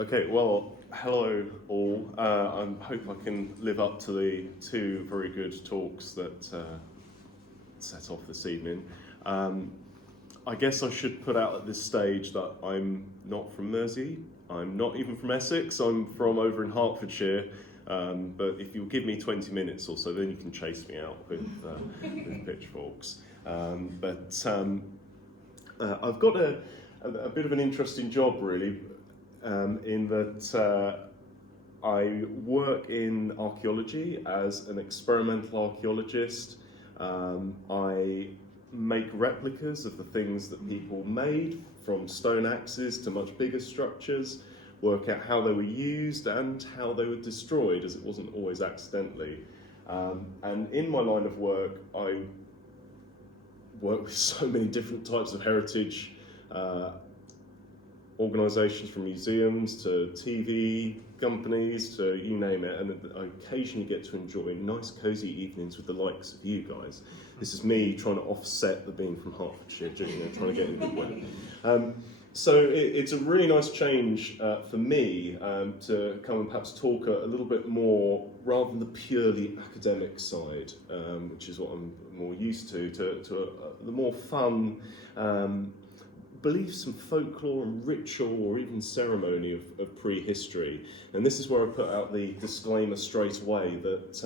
Okay, well, hello all. I hope I can live up to the two very good talks that set off this evening. I guess I should put out at this stage that I'm not from Mersey. I'm not even from Essex. I'm from over in Hertfordshire. But if you'll give me 20 minutes or so, then you can chase me out with pitchforks. I've got a bit of an interesting job, really. In that I work in archaeology as an experimental archaeologist. I make replicas of the things that people made, from stone axes to much bigger structures, work out how they were used and how they were destroyed, as it wasn't always accidentally. And in my line of work, I work with so many different types of heritage organisations, from museums to TV companies to you name it, and I occasionally get to enjoy nice cosy evenings with the likes of you guys. This is me trying to offset the being from Hertfordshire, trying to get in the good way. So it's a really nice change for me to come and perhaps talk a little bit more, rather than the purely academic side, which is what I'm more used to the more fun beliefs and folklore and ritual or even ceremony of prehistory. And this is where I put out the disclaimer straight away that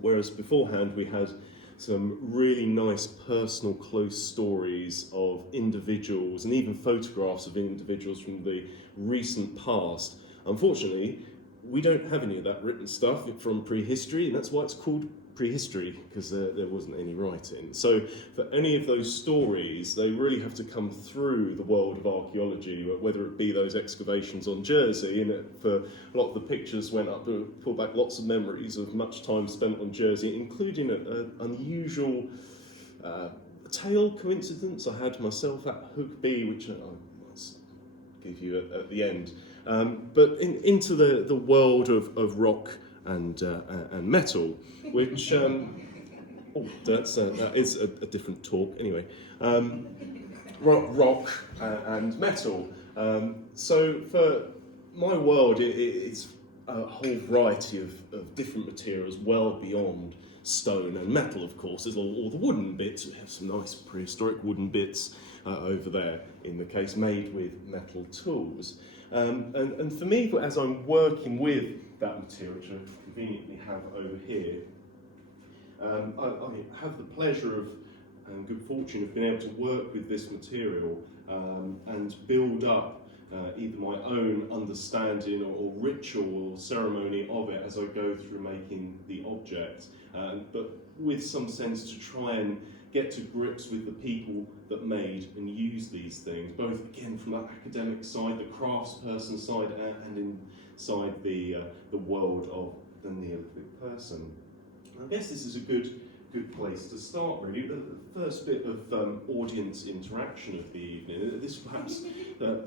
whereas beforehand we had some really nice personal close stories of individuals and even photographs of individuals from the recent past, unfortunately we don't have any of that written stuff from prehistory, and that's why it's called prehistory, because there wasn't any writing. So for any of those stories, they really have to come through the world of archaeology, whether it be those excavations on Jersey, and for a lot of the pictures went up to pull back lots of memories of much time spent on Jersey, including an unusual tale coincidence I had myself at Hoogby, which I'll give you at the end. But into the world of rock and metal, which that is a different talk anyway. Rock and metal. So for my world, it's a whole variety of different materials, well beyond stone and metal. Of course, there's all the wooden bits. We have some nice prehistoric wooden bits over there, in the case made with metal tools. And for me, as I'm working with that material, which I conveniently have over here, I have the pleasure of and good fortune of being able to work with this material and build up either my own understanding or ritual or ceremony of it as I go through making the object, but with some sense to try and get to grips with the people that made and used these things, both again from that academic side, the craftsperson side, and inside the world of the Neolithic person. I guess this is a good place to start, really. The first bit of audience interaction of the evening. This perhaps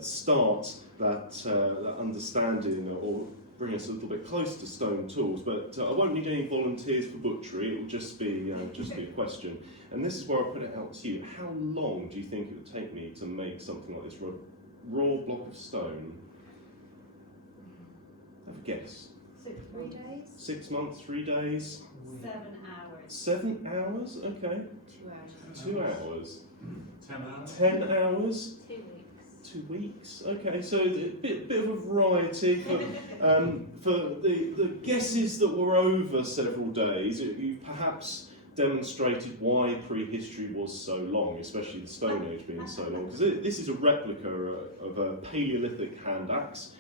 starts that understanding, or bring us a little bit close to stone tools. But I won't need any volunteers for butchery. It will just be a question. And this is where I put it out to you. How long do you think it would take me to make something like this from a raw block of stone? Have a guess. 3 days? 6 months, 3 days? 7 hours. 7 hours? Okay. 2 hours. 2 hours. 10 hours. 10 hours? 2 weeks. 2 weeks. Okay, so a bit of a variety. For the guesses that were over several days, you've perhaps demonstrated why prehistory was so long, especially the Stone Age being so long. Because this is a replica of a Paleolithic hand axe.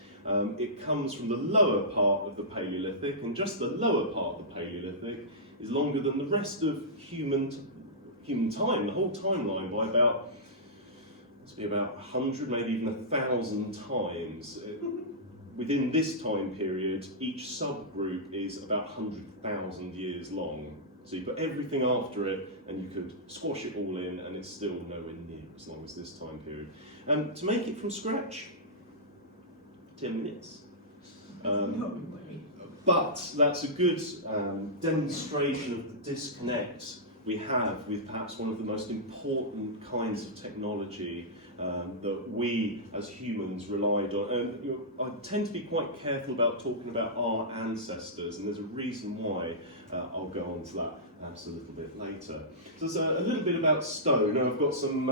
It comes from the lower part of the Paleolithic, and just the lower part of the Paleolithic is longer than the rest of human time, the whole timeline, by about 100, maybe even 1,000 times. Within this time period, each subgroup is about 100,000 years long. So you put everything after it, and you could squash it all in, and it's still nowhere near as long as this time period. To make it from scratch, 10 minutes. But that's a good demonstration of the disconnect we have with perhaps one of the most important kinds of technology that we as humans relied on. And I tend to be quite careful about talking about our ancestors, and there's a reason why. I'll go on to that perhaps a little bit later. So there's a little bit about stone. Now I've got some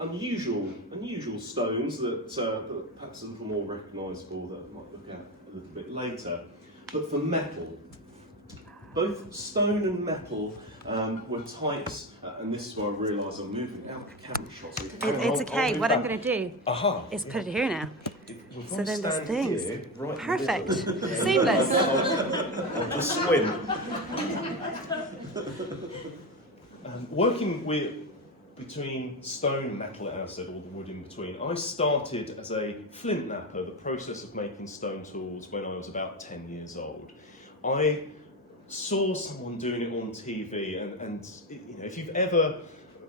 unusual stones that perhaps a little more recognisable that I might look at a little bit later. But for metal, both stone and metal were types, and this is where I realise I'm moving out of the camera shot. So It's okay. What I'm going to do is put it here now. If So I then there's stand things. here, right in the Perfect. middle, Seamless. I'll just swim. Working between stone and metal, as I said, all the wood in between, I started as a Flintknapper, the process of making stone tools, when I was about 10 years old. I saw someone doing it on TV, and if you've ever,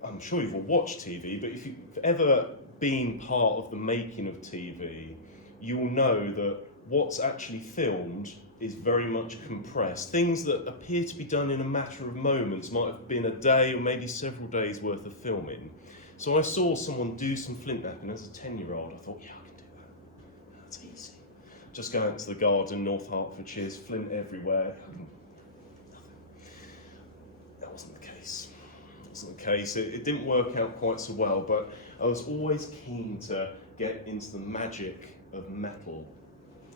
I'm sure you've all watched TV, but if you've ever been part of the making of TV, you'll know that what's actually filmed is very much compressed. Things that appear to be done in a matter of moments might have been a day or maybe several days worth of filming. So I saw someone do some flint-knapping as a 10-year-old. I thought, yeah, I can do that. That's easy. Just go out to the garden, North Hertfordshire's flint everywhere. Nothing. That wasn't the case. It wasn't the case. It didn't work out quite so well, but I was always keen to get into the magic of metal.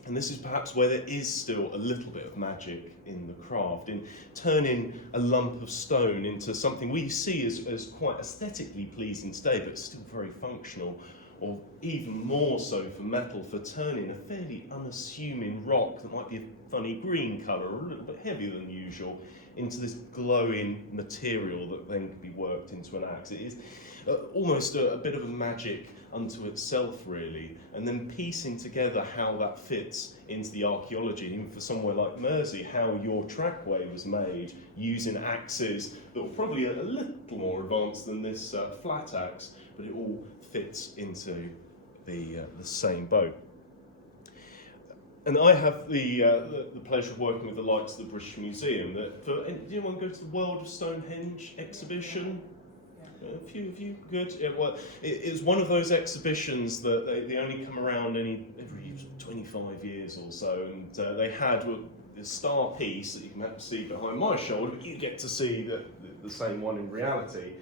And this is perhaps where there is still a little bit of magic in the craft, in turning a lump of stone into something we see as quite aesthetically pleasing today, but still very functional, or even more so for metal, for turning a fairly unassuming rock that might be a funny green colour or a little bit heavier than usual into this glowing material that then can be worked into an axe. It is almost a bit of a magic unto itself, really, and then piecing together how that fits into the archaeology, even for somewhere like Mersey, how your trackway was made using axes that were probably a little more advanced than this flat axe, but it all fits into the same boat. And I have the pleasure of working with the likes of the British Museum. Did anyone go to the World of Stonehenge exhibition? A few of you, good. It was one of those exhibitions that they only come around every 25 years or so, and they had the star piece that you can see behind my shoulder, but you get to see the same one in reality.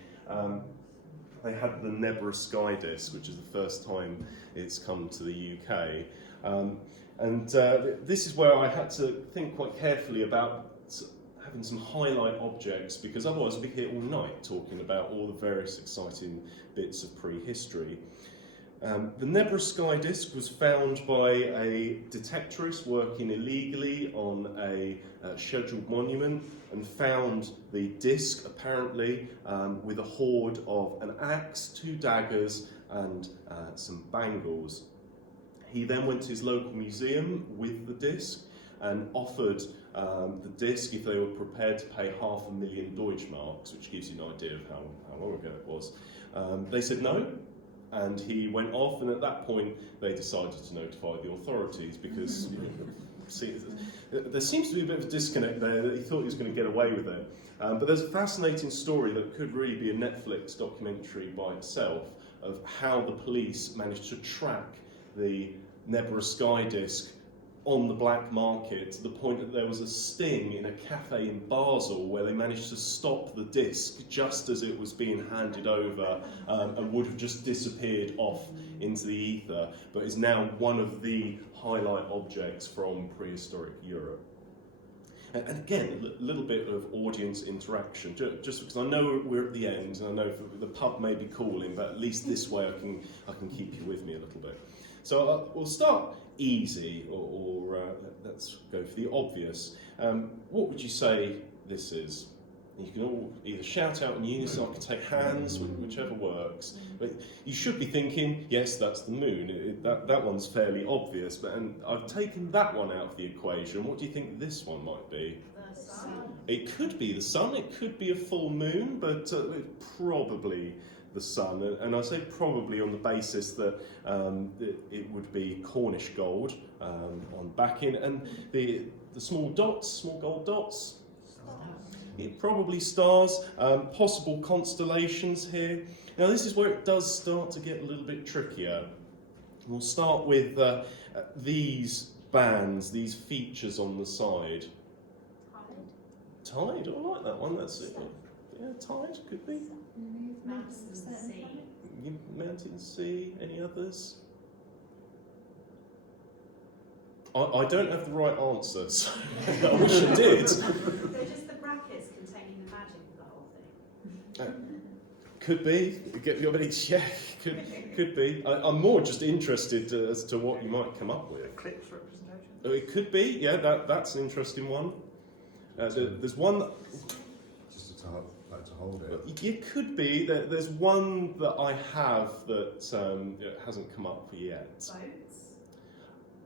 They had the Nebra Sky Disc, which is the first time it's come to the UK. This is where I had to think quite carefully about having some highlight objects, because otherwise we'd be here all night talking about all the various exciting bits of prehistory. The Nebra Sky Disc was found by a detectorist working illegally on a scheduled monument, and found the disc apparently with a hoard of an axe, 2 daggers and some bangles. He then went to his local museum with the disc and offered the disc if they were prepared to pay 500,000 Deutschmarks, which gives you an idea of how long ago it was. They said no, and he went off, and at that point they decided to notify the authorities, because there seems to be a bit of a disconnect there, that he thought he was going to get away with it. But there's a fascinating story that could really be a Netflix documentary by itself, of how the police managed to track the Nebra Sky Disc on the black market, to the point that there was a sting in a cafe in Basel where they managed to stop the disc just as it was being handed over, and would have just disappeared off into the ether, but is now one of the highlight objects from prehistoric Europe. And again, a little bit of audience interaction, just because I know we're at the end, and I know the pub may be calling, but at least this way I can keep you with me a little bit. So we'll start easy, or let's go for the obvious. What would you say this is? You can all either shout out in unison, I can take hands, whichever works. But you should be thinking, yes, that's the moon. That one's fairly obvious, and I've taken that one out of the equation. What do you think this one might be? The sun. It could be the sun, it could be a full moon, but probably the sun. And I say probably on the basis that it would be Cornish gold on backing, and the small dots, small gold dots. Probably stars, possible constellations here. Now this is where it does start to get a little bit trickier. We'll start with these bands, these features on the side. Tide, I like that one. That's it. Yeah, tide could be. Mountains and sea. Mountain, sea. Any others? I don't have the right answer, so I wish I did. They're just the brackets containing the magic of the whole thing. Could be. Yeah, could be. I'm more just interested as to what you might come up with. Eclipse representation? It could be. Yeah, that's an interesting one. There's one that... Just to hold it. It could be. There's one that I have that hasn't come up yet. Boats.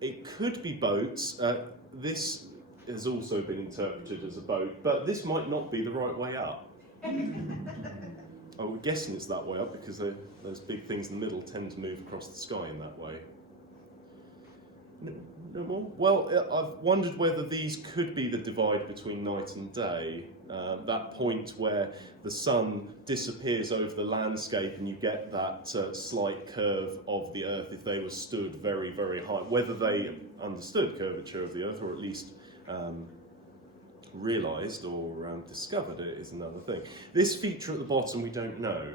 It could be boats. This has also been interpreted as a boat, but this might not be the right way up. We're guessing it's that way up because those big things in the middle tend to move across the sky in that way. No more? Well, I've wondered whether these could be the divide between night and day. That point where the sun disappears over the landscape and you get that slight curve of the Earth if they were stood very, very high. Whether they understood curvature of the Earth or at least realised or discovered it is another thing. This feature at the bottom we don't know.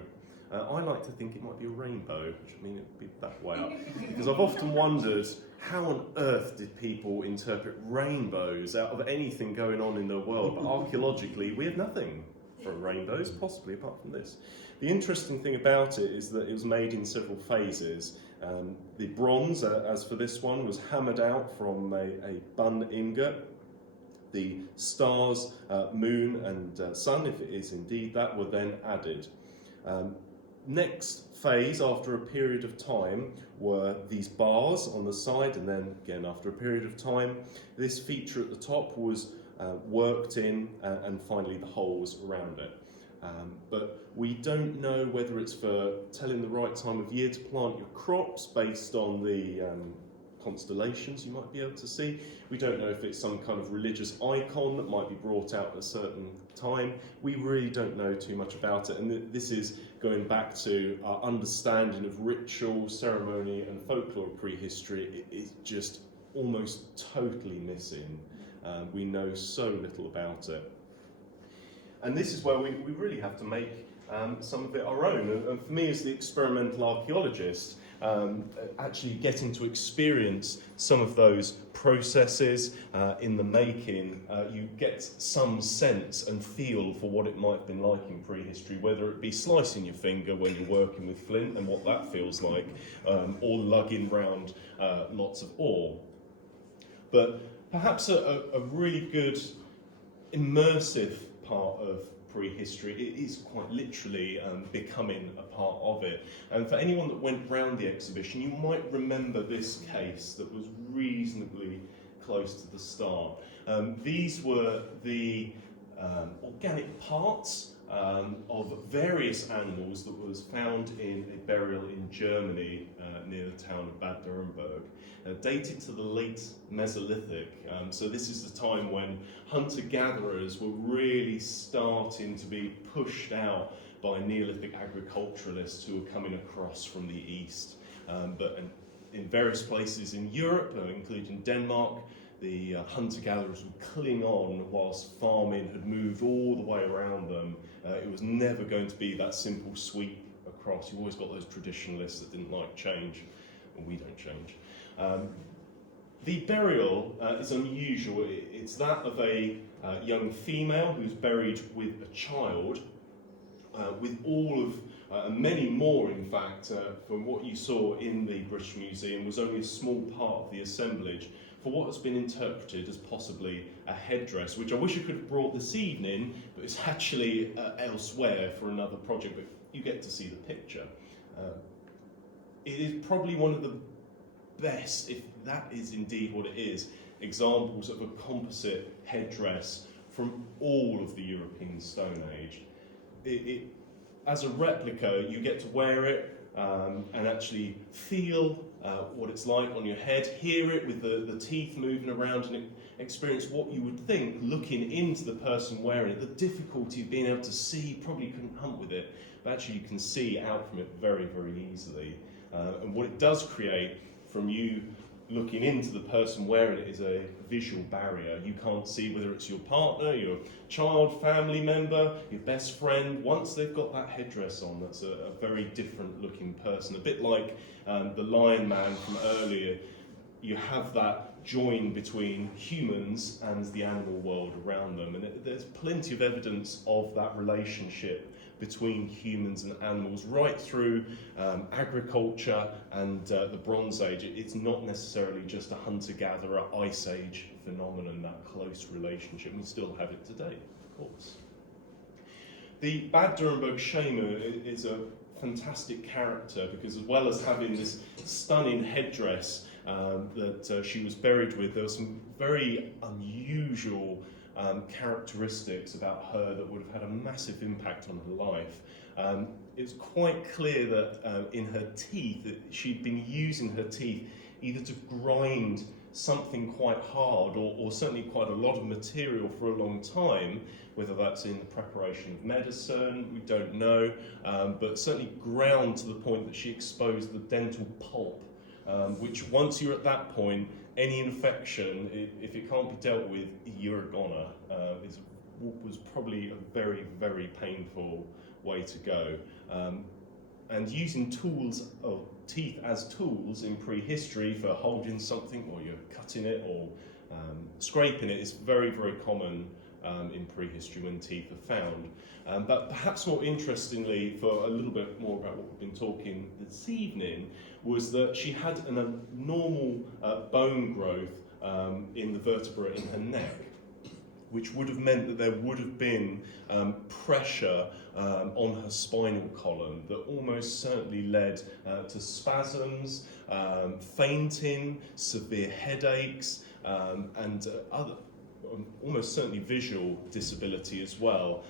I like to think it might be a rainbow, which I mean it'd be that way up. Because I've often wondered how on earth did people interpret rainbows out of anything going on in the world? But archaeologically, we have nothing from rainbows, possibly apart from this. The interesting thing about it is that it was made in several phases. The bronze, as for this one, was hammered out from a bun ingot. The stars, moon and sun, if it is indeed that, were then added. Next phase, after a period of time, were these bars on the side, and then again after a period of time, this feature at the top was worked in, and finally the holes around it. But we don't know whether it's for telling the right time of year to plant your crops based on the constellations you might be able to see. We don't know if it's some kind of religious icon that might be brought out at a certain time. We really don't know too much about it, and this is going back to our understanding of ritual, ceremony and folklore prehistory. It is just almost totally missing. We know so little about it. And this is where we really have to make some of it our own. And for me as the experimental archaeologist, actually getting to experience some of those processes in the making, you get some sense and feel for what it might have been like in prehistory, whether it be slicing your finger when you're working with flint and what that feels like, or lugging round lots of ore. But perhaps a really good immersive part of prehistory, it is quite literally becoming a part of it. And for anyone that went round the exhibition, you might remember this case that was reasonably close to the start. These were the organic parts of various animals that was found in a burial in Germany near the town of Bad Nuremberg, dated to the late Mesolithic. So this is the time when hunter-gatherers were really starting to be pushed out by Neolithic agriculturalists who were coming across from the east. But in various places in Europe, including Denmark, the hunter-gatherers would cling on whilst farming had moved all the way around them. It was never going to be that simple sweep across. You've always got those traditionalists that didn't like change, and we don't change. The burial is unusual. It's that of a young female who's buried with a child, with all of, many more in fact, from what you saw in the British Museum, was only a small part of the assemblage for what has been interpreted as possibly a headdress, which I wish I could have brought this evening, but it's actually elsewhere for another project, but you get to see the picture. It is probably one of the best, if that is indeed what it is, examples of a composite headdress from all of the European Stone Age. As a replica, you get to wear it and actually feel what it's like on your head, hear it with the teeth moving around, and experience what you would think looking into the person wearing it. The difficulty of being able to see, you probably couldn't hunt with it, but actually you can see out from it very, very easily. And what it does create from you looking into the person wearing it is a visual barrier. You can't see whether it's your partner, your child, family member, your best friend. Once they've got that headdress on, that's a very different looking person. A bit like the Lion Man from earlier, you have that join between humans and the animal world around them. And there's plenty of evidence of that relationship between humans and animals right through agriculture and the Bronze Age. It's not necessarily just a hunter-gatherer Ice Age phenomenon, that close relationship. We still have it today, of course. The Bad Nuremberg shaman is a fantastic character because, as well as having this stunning headdress that she was buried with, there were some very unusual characteristics about her that would have had a massive impact on her life. It's quite clear that in her teeth, that she'd been using her teeth either to grind something quite hard or certainly quite a lot of material for a long time, whether that's in the preparation of medicine, we don't know, but certainly ground to the point that she exposed the dental pulp, which once you're at that point, any infection, if it can't be dealt with, you're a goner. Was probably a very, very painful way to go. And using tools, or teeth as tools in prehistory for holding something, or you're cutting it or scraping it, is very, very common in prehistory when teeth are found. But perhaps more interestingly, for a little bit more about what we've been talking this evening, was that she had an abnormal bone growth in the vertebra in her neck, which would have meant that there would have been pressure on her spinal column that almost certainly led to spasms, fainting, severe headaches, and other almost certainly visual disability as well,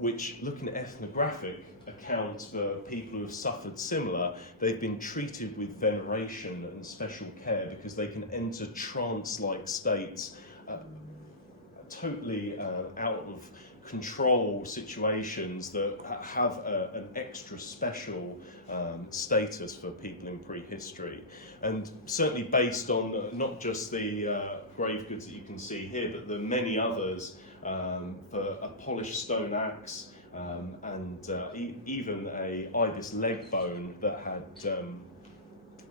which, looking at ethnographic accounts for people who have suffered similar, they've been treated with veneration and special care because they can enter trance-like states, totally out of control situations that have an extra special status for people in prehistory. And certainly based on not just the grave goods that you can see here, but the many others for a polished stone axe, and even a ibis leg bone that had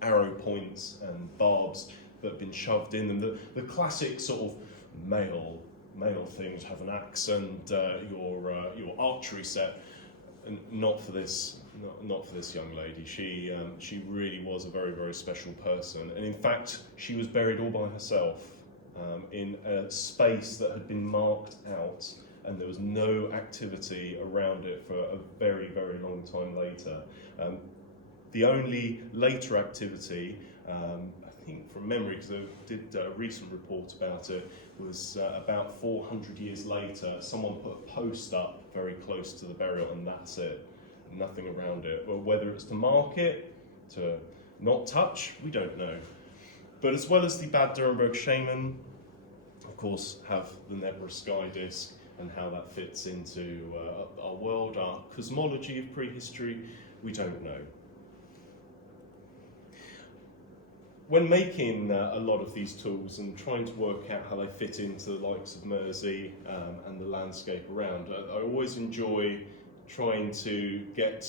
arrow points and barbs that have been shoved in them. The classic sort of male thing to have an axe and your archery set, and not for this young lady. She really was a very, very special person, and in fact she was buried all by herself in a space that had been marked out, and there was no activity around it for a very, very long time later. The only later activity, I think from memory, because I did a recent report about it, was about 400 years later, someone put a post up very close to the burial, and that's it. Nothing around it. Well, whether it's to mark it, to not touch, we don't know. But as well as the Bad Nuremberg shaman, of course, have the Nebra sky disk and how that fits into our world, our cosmology of prehistory, we don't know. When making a lot of these tools and trying to work out how they fit into the likes of Mersey and the landscape around, I always enjoy trying to get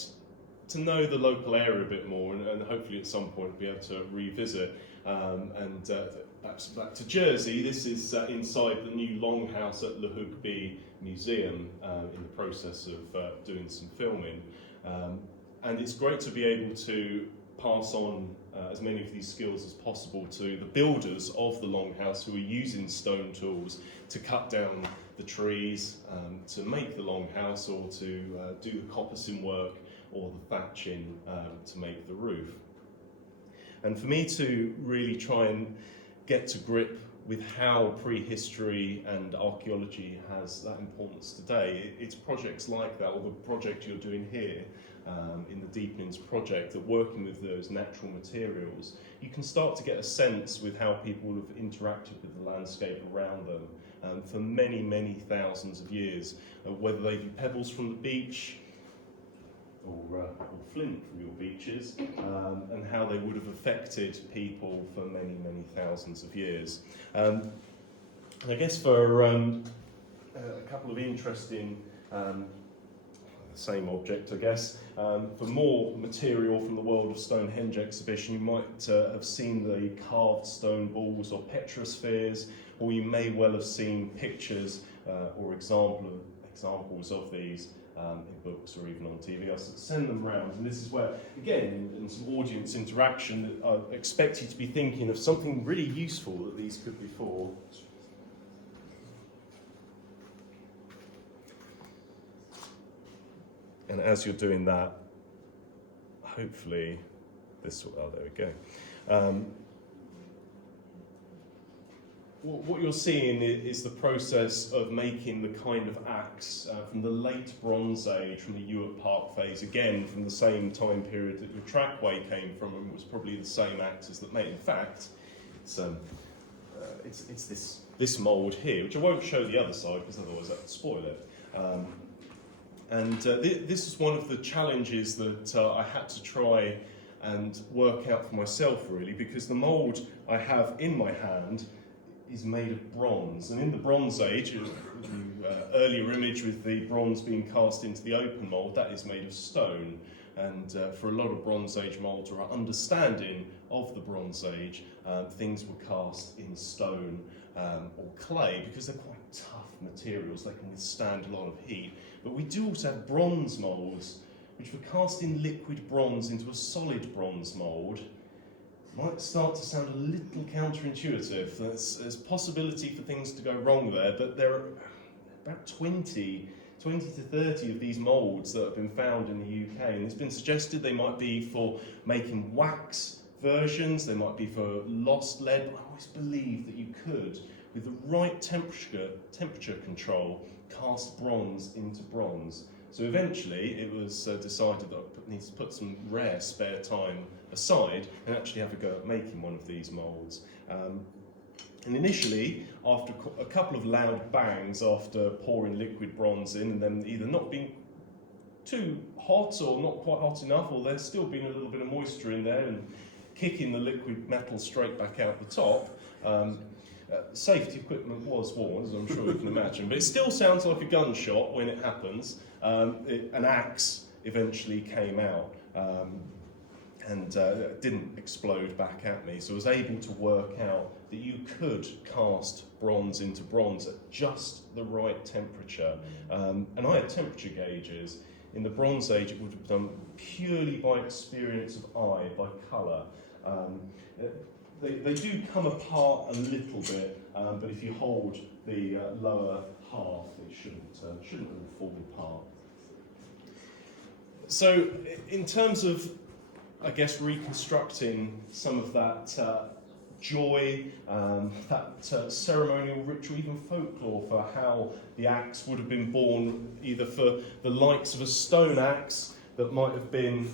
to know the local area a bit more, and hopefully at some point be able to revisit. And perhaps back to Jersey, this is inside the new longhouse at Lahugby Museum, in the process of doing some filming. And it's great to be able to pass on as many of these skills as possible to the builders of the longhouse who are using stone tools to cut down the trees to make the longhouse, or to do the coppicing work or the thatching to make the roof. And for me to really try and get to grip with how prehistory and archaeology has that importance today, it's projects like that, or the project you're doing here, in the Deepenings project, that working with those natural materials, you can start to get a sense with how people have interacted with the landscape around them for many, many thousands of years, whether they be pebbles from the beach or flint from your beaches, and how they would have affected people for many, many thousands of years. I guess for a couple of interesting, same object I guess, for more material from the World of Stonehenge exhibition, you might have seen the carved stone balls or petrospheres, or you may well have seen pictures or examples of these in books or even on TV. I send them round, and this is where, again, in some audience interaction, I expect you to be thinking of something really useful that these could be for. And as you're doing that, hopefully this will, oh, there we go. What you're seeing is the process of making the kind of axe from the late Bronze Age, from the Ewart Park phase, again from the same time period that your trackway came from, and was probably the same axes that made. In fact, it's this mould here, which I won't show the other side because otherwise that would spoil it. This is one of the challenges that I had to try and work out for myself, really, because the mould I have in my hand is made of bronze. And in the Bronze Age, the earlier image with the bronze being cast into the open mould, that is made of stone. And for a lot of Bronze Age moulds, or our understanding of the Bronze Age, things were cast in stone or clay, because they're quite tough materials. They can withstand a lot of heat. But we do also have bronze moulds, which were cast in liquid bronze into a solid bronze mould. Might start to sound a little counterintuitive. There's possibility for things to go wrong there, but there are about 20 to 30 of these moulds that have been found in the UK, and it's been suggested they might be for making wax versions, they might be for lost lead, but I always believed that you could, with the right temperature control, cast bronze into bronze. So eventually it was decided that I need to put some rare spare time aside and actually have a go at making one of these moulds. And initially, after a couple of loud bangs after pouring liquid bronze in, and then either not being too hot or not quite hot enough, or there's still been a little bit of moisture in there and kicking the liquid metal straight back out the top, safety equipment was worn, as I'm sure you can imagine, but it still sounds like a gunshot when it happens. An axe eventually came out and didn't explode back at me, so I was able to work out that you could cast bronze into bronze at just the right temperature. And I had temperature gauges. In the Bronze Age, it would have done purely by experience of eye, by colour. They do come apart a little bit, but if you hold the lower half, it shouldn't all fall apart. So, in terms of, I guess, reconstructing some of that joy, that ceremonial ritual, even folklore for how the axe would have been born, either for the likes of a stone axe that might have been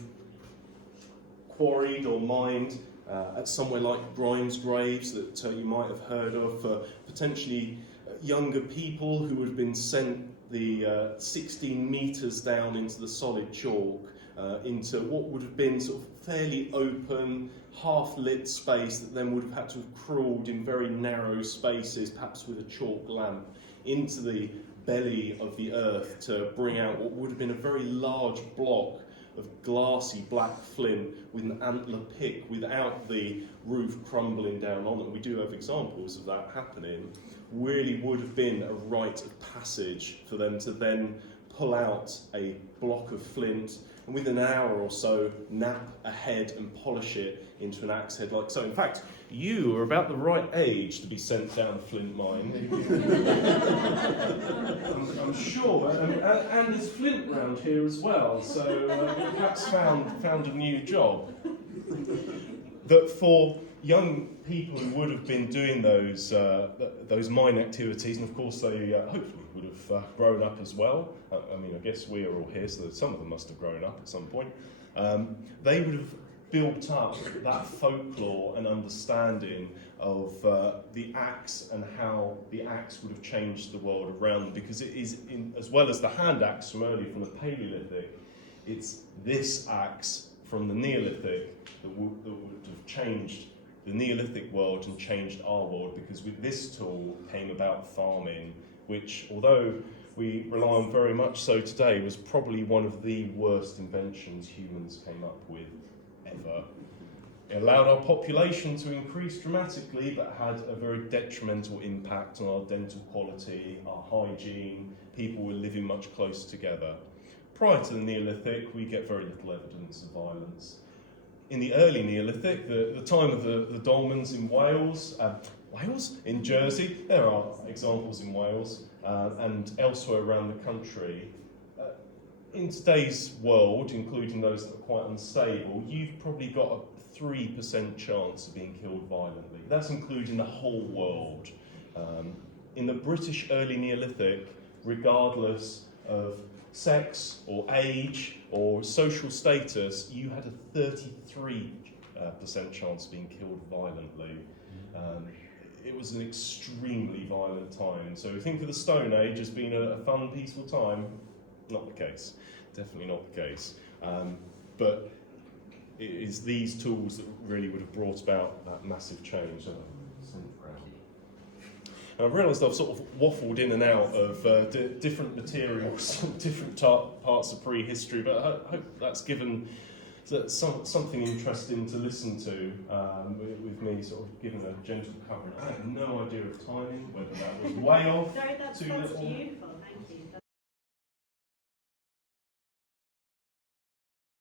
quarried or mined at somewhere like Grimes Graves that you might have heard of, for potentially younger people who would have been sent the 16 metres down into the solid chalk, into what would have been sort of fairly open, half-lit space that then would have had to have crawled in very narrow spaces, perhaps with a chalk lamp, into the belly of the earth to bring out what would have been a very large block of glassy black flint with an antler pick without the roof crumbling down on it. We do have examples of that happening. Really would have been a rite of passage for them to then pull out a block of flint and within an hour or so nap a head and polish it into an axe head like so. In fact, you are about the right age to be sent down a flint mine. I'm sure, and there's flint around here as well, so you perhaps found a new job. that for young people who would have been doing those mine activities, and of course they hopefully would have grown up as well. I mean, I guess we are all here, so some of them must have grown up at some point. They would have built up that folklore and understanding of the axe and how the axe would have changed the world around them, because it is, as well as the hand axe from earlier from the Paleolithic, it's this axe from the Neolithic that would have changed the Neolithic world and changed our world, because with this tool came about farming, which, although we rely on very much so today, was probably one of the worst inventions humans came up with ever. It allowed our population to increase dramatically, but had a very detrimental impact on our dental quality, our hygiene. People were living much closer together. Prior to the Neolithic, we get very little evidence of violence. In the early Neolithic, the time of the dolmens in Wales, in Jersey, there are examples in Wales and elsewhere around the country. In today's world, including those that are quite unstable, you've probably got a 3% chance of being killed violently. That's including the whole world. In the British early Neolithic, regardless of sex or age or social status, you had a 33% chance of being killed violently. It was an extremely violent time. So think of the Stone Age as being a fun, peaceful time. Not the case. Definitely not the case. But it is these tools that really would have brought about that massive change. And I've realised I've sort of waffled in and out of different materials, different parts of prehistory, but I hope that's given something interesting to listen to, with me sort of giving a gentle cover. I have no idea of timing, whether that was way off, No, that's too little. beautiful.